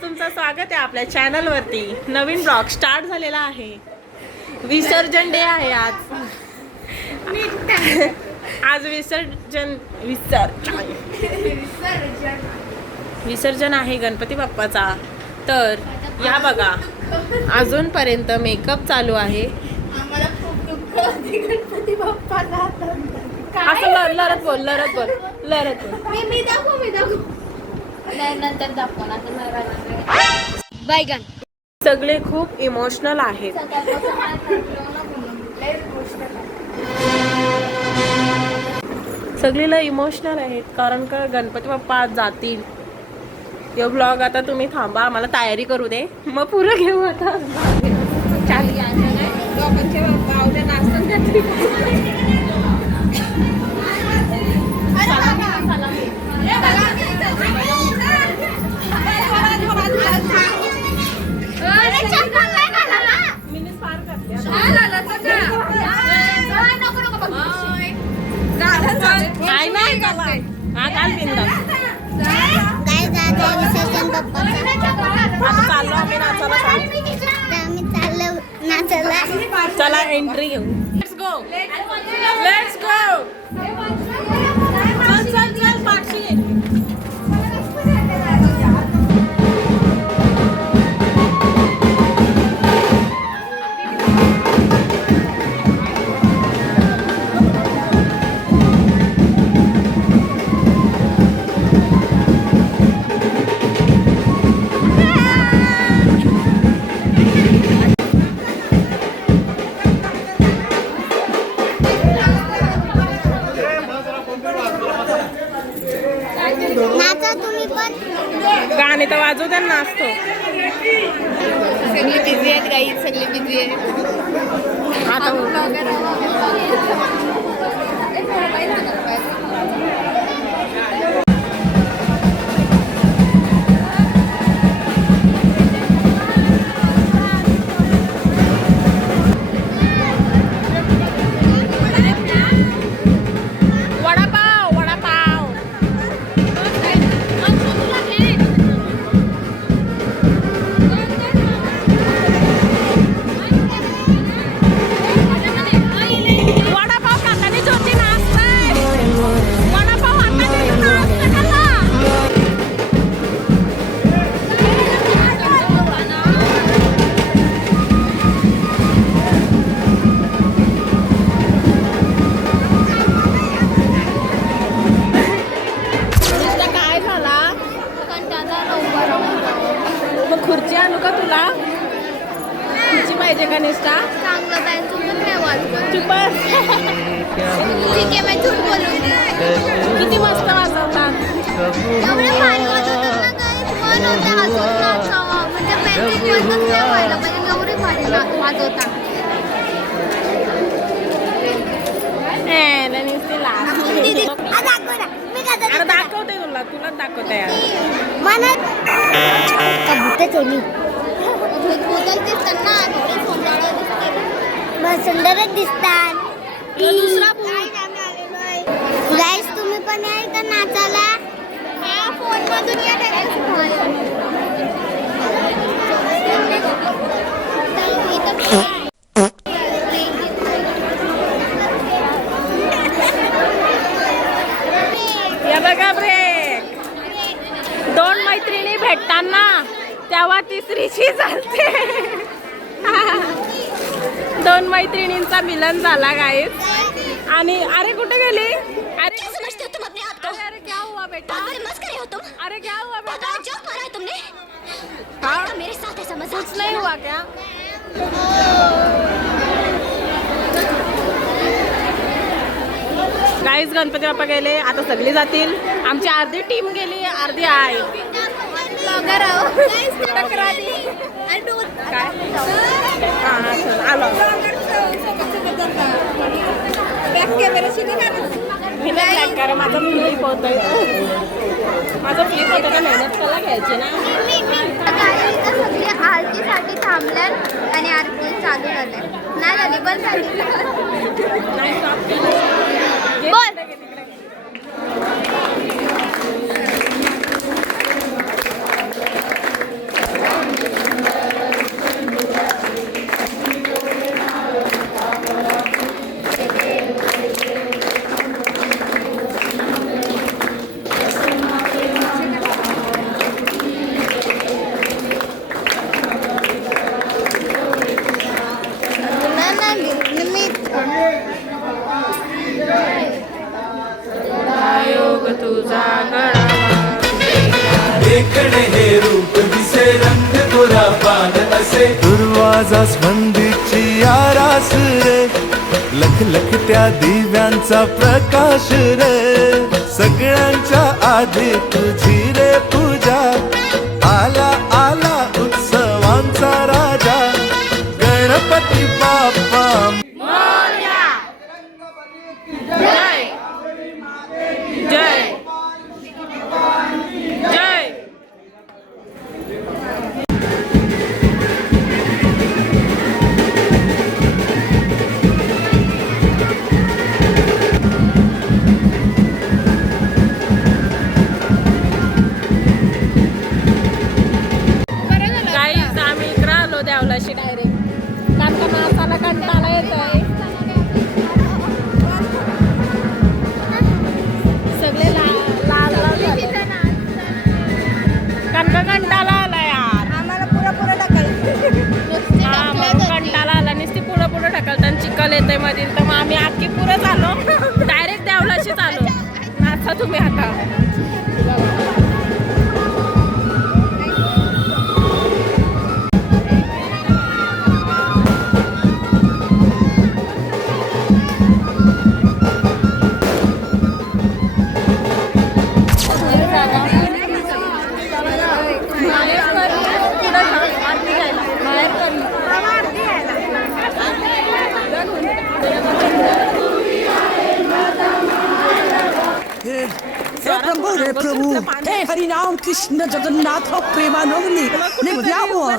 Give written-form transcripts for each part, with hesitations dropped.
तुमचं स्वागत आहे आपल्या चॅनल वरती. नवीन ब्लॉग स्टार्ट झालेला आहे. विसर्जन डे आहे आज. आज विसर्जन आहे गणपती बाप्पाचा. तर या बघा, अजूनपर्यंत मेकअप चालू आहे. गणपती बाप्पाला असं लढत बोल. मी दाखवू नंतर बैगन. सगळे खूप इमोशनल आहेत. सगळीला इमोशनल आहेत कारण का गणपती बाप्पा आज जातील. हे ब्लॉग आता तुम्ही थांबा, आम्हाला तयारी करू दे, मग पुरं घेऊ. आता चला एंट्री घेऊ. Let's go. चल पाक्षी. गाणे तर वाजवू द्या, नाचतो. सगळे बिझी आहेत गाई, सगळे बिझी आहेत. आता खुर्ची आणू का तुला? खुर्ची पाहिजे का निष्ठा? चांगलं पाहिजे. तू पण काय वाजवत? चुप बस. ठीक आहे, मी झूट बोलू. किती मस्त वाजवतात. एवढे भारी वाजवतात ना काही मन होतं अजून नाचावं. म्हणजे मॅजिक बंदच नाही व्हायला पाहिजे. एवढे भारी वाजवतात. अरे दाखवते तुला दाखवते यार. सुंदरच दिसतात. दुसरा गाईस, तुम्ही पण याल का नाचायला? फोन मधून या. बघा ब्रेक. दोन मैत्रिणी भेटताना तेव्हा तिसरीची चालते. दोन मैत्रिणींचा मिलन झाला गाईस. आणि अरे कुठे गेली? अरे समझते हो तुम अपने आप को? अरे क्या हुआ बेटा? पागल मस्करी हो तुम? अरे क्या हुआ बेटा? जोक मारा है तुमने? हाँ? तो मेरे साथ ऐसा मजाक कुछ नहीं हुआ क्या? गाईस, गणपती बाप्पा गेले, आता सगळी जातील. आमची अर्धी टीम गेली, अर्धी आहे. ब्लॉगर आहो. काय? हां चल आलो. बॅक कॅमेराशी मी नाही कारण माझं फ्लिप होतंय. माझं फ्लिप होतं का मेहनत कला घ्यायची ना. गाडी इथं सगळी आरतीसाठी थांबल्यात आणि आरती चालू झाल्या. नाही झाली बंद झाली. नाही stop केलं. बोल. योग तुझा देखणे हे रूप दिसे रंग गोरा पान असे दुर्वाजा स्पंदीची आरास रे लख लख त्या दिव्यांचा प्रकाश रे सगळ्यांच्या आधी तुझी रे पूजा आला आला उत्सवांचा राजा गणपती बाप्पा. जय जय जय. गाईज आम्ही इकडं आलो देवलाशी डायरेक्ट. कारण का नाचाला कंटाळा येतोय. सगळे लाल लाल झाले. कंटाळा आला यार. आम्हाला पुरा ढकलते. हा म्हणून कंटाळा आला. नुसती पुढं ढकलत आणि चिखल येते मध्ये. तर मग आम्ही अख्खी पुरं आलो. डायरेक्ट देवलाशीच आलो. नाचा तुम्ही आता. हे प्रभू हे हरिनाम कृष्ण जगन्नाथ प्रेमानंदी ने क्या हुआ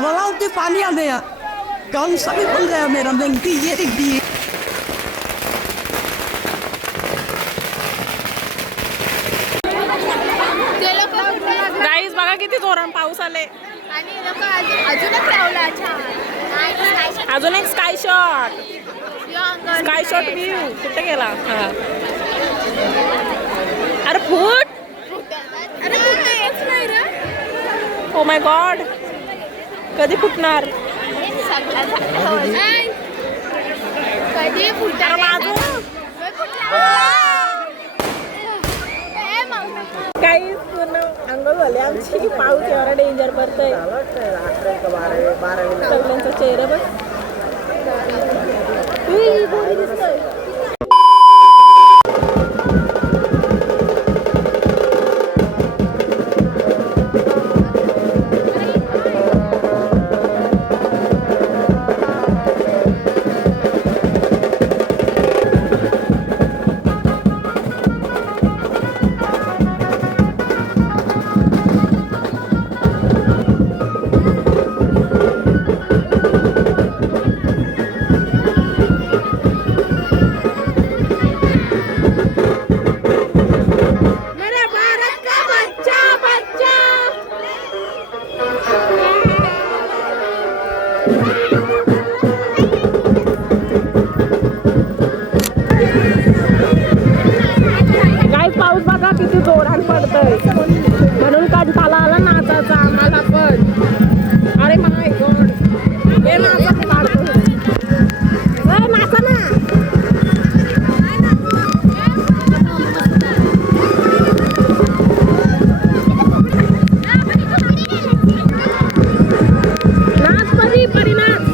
मला ते पानी आ गया कौन सा भी बोल रहा है मेरा नंदी ये दिखी. गाईज बघा किती जोरात पाऊस आले. आणि लोक अजूनच लावला. छान. अजून एक sky shot. Sky shot view कुठे गेला. हा अरे फुट. अरे कुठे येत नाही रे. ओ माय गॉड कधी फुटणार. कधी फुटणार माझं काही पूर्ण अंघोळ झाले आमची. पाऊस एवढा डेंजर पडतंय. सगळ्यांचा चेहरा बघ. गोरी दिसतोय. किती जोरात पडतंय म्हणून कंटाळा आला नाचाचा आम्हाला पण. अरे माय गॉड हे नाचा काढतो. नाचा ना. नाच परी परी नाच.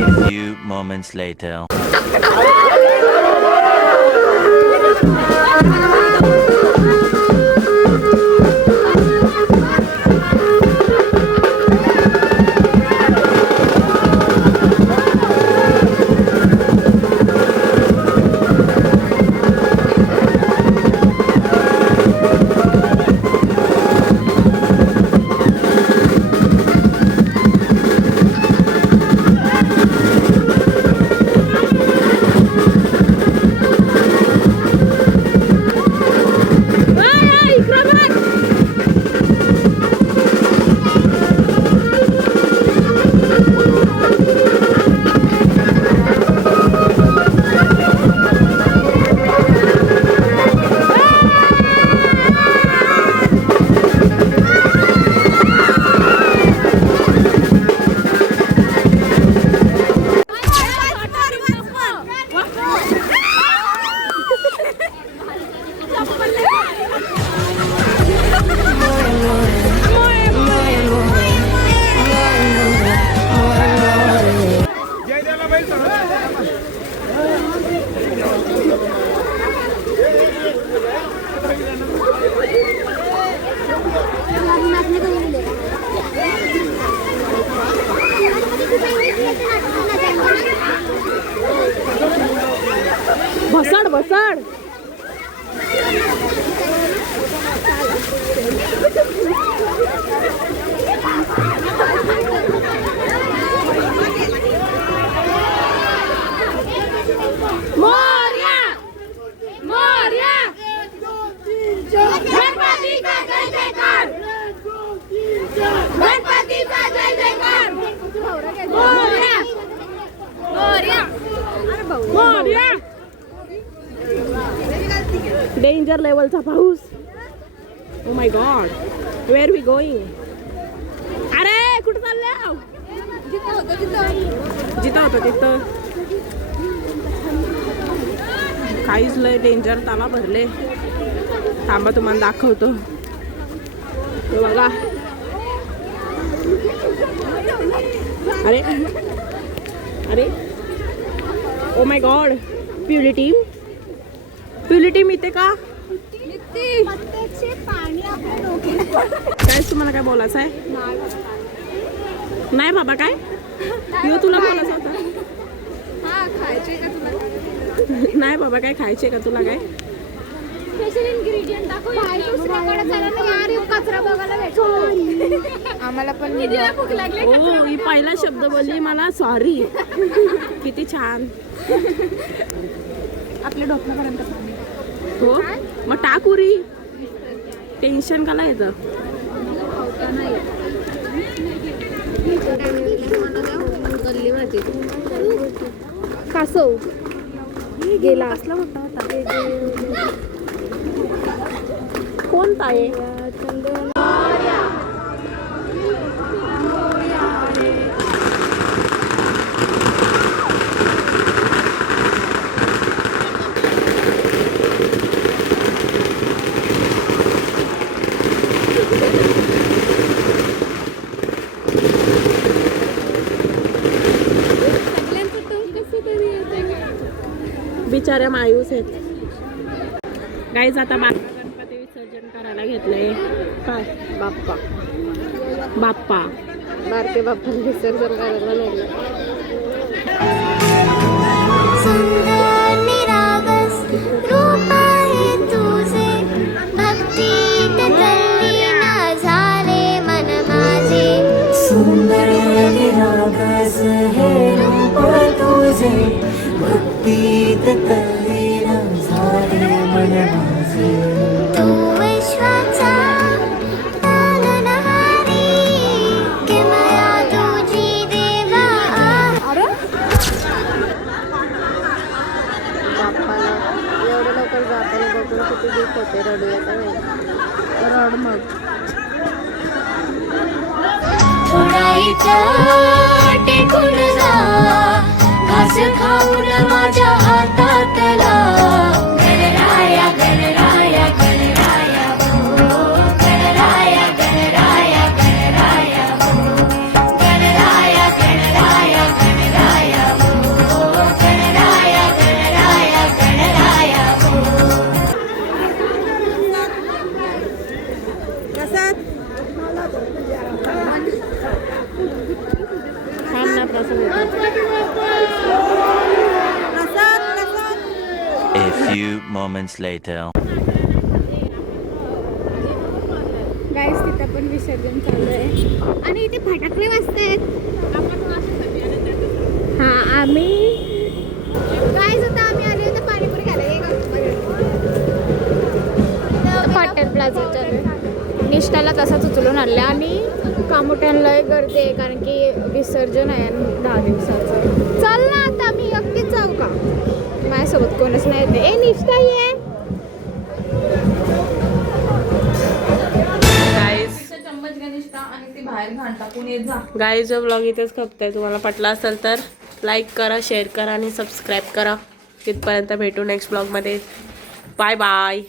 A few moments later. भसड भसड. Morya Morya गणपतीचा जय जयकार. गणपतीचा जय जयकार. मोरया मोरया मोरया. डेंजर लेवलचा पाऊस. Oh my God, where we going? अरे कुठं चालल्या? जिथं होतं तिथं काहीच लय डेंजर ताला भरले. थांबा तुम्हाला दाखवतो. हे बघा. अरे अरे ओ माय गॉड. पिवली टीम इथे का? पाणी काय तुम्हाला काय बोलायचं आहे? नाही बाबा काय तुला बोलायचं होतं? नाही बाबा काय खायचे का तुला? काय स्पेशल इन्ग्रेडियंट दाखव. दुसऱ्याकडे चला ना यार, कचरा बघायला भेटतो आम्हाला पण. भूक लागली. हो, ही पहिला शब्द बोलली मला सॉरी. किती छान. आपल्या डोक्यापर्यंत. हो मग टाक उरी. टेन्शन काला येतं? गल्ली माझी कासव गेला. असला मोठा होता. कोणता आहे? बिचाऱ्या मायूस आहेत. गाईज आता गणपती विसर्जन करायला घेतलंय. काय बाप्पा बाप्पा बारके बाप्पा विसर्जन करायला लागले. सुंदर निरागस रूप आहे तुझे, भक्तीत तल्लीन झाले मन माझे. सुंदर निरागस हे रूप तुझे, भक्तीत तल्लीन झाले मन माझे. तू विश्वाचा पालनहारी, किमया तुझी देवा. बाप्पाला एवढं लवकर जाताना बघून किती दुःख होते. रडू येतं. रड मग. उडायचं टेकून जा, घास खाऊन माझ्या हातातला. गणराया गणराया गणराया हो, गणराया गणराया गणराया हो, गणराया गणराया गणराया हो, गणराया गणराया गणराया हो. थांब ना प्रसाद. A few moments later. गाईस तिथं पण विसर्जन चालू आहे आणि इथे फटाकडे वाजतायत. हा आम्ही गाईस आता आम्ही आले होते पाणीपुरी खायला पाटील प्लाझाच्या. निष्ठाला तसाच उचलून आणला आणि कामोट्यांना गर्दी आहे कारण की विसर्जन आहे 10 दिवसाचं. चल ना आता मी एकटीच जाऊ का? माझ्यासोबत कोणच नाही येते. ए निष्ठा ये. गाईज ब्लॉग इथेच खपतंय. तुम्हाला पटला असेल तर लाईक करा, शेअर करा आणि सबस्क्राईब करा. तिथपर्यंत भेटू नेक्स्ट ब्लॉगमध्ये. Bye bye.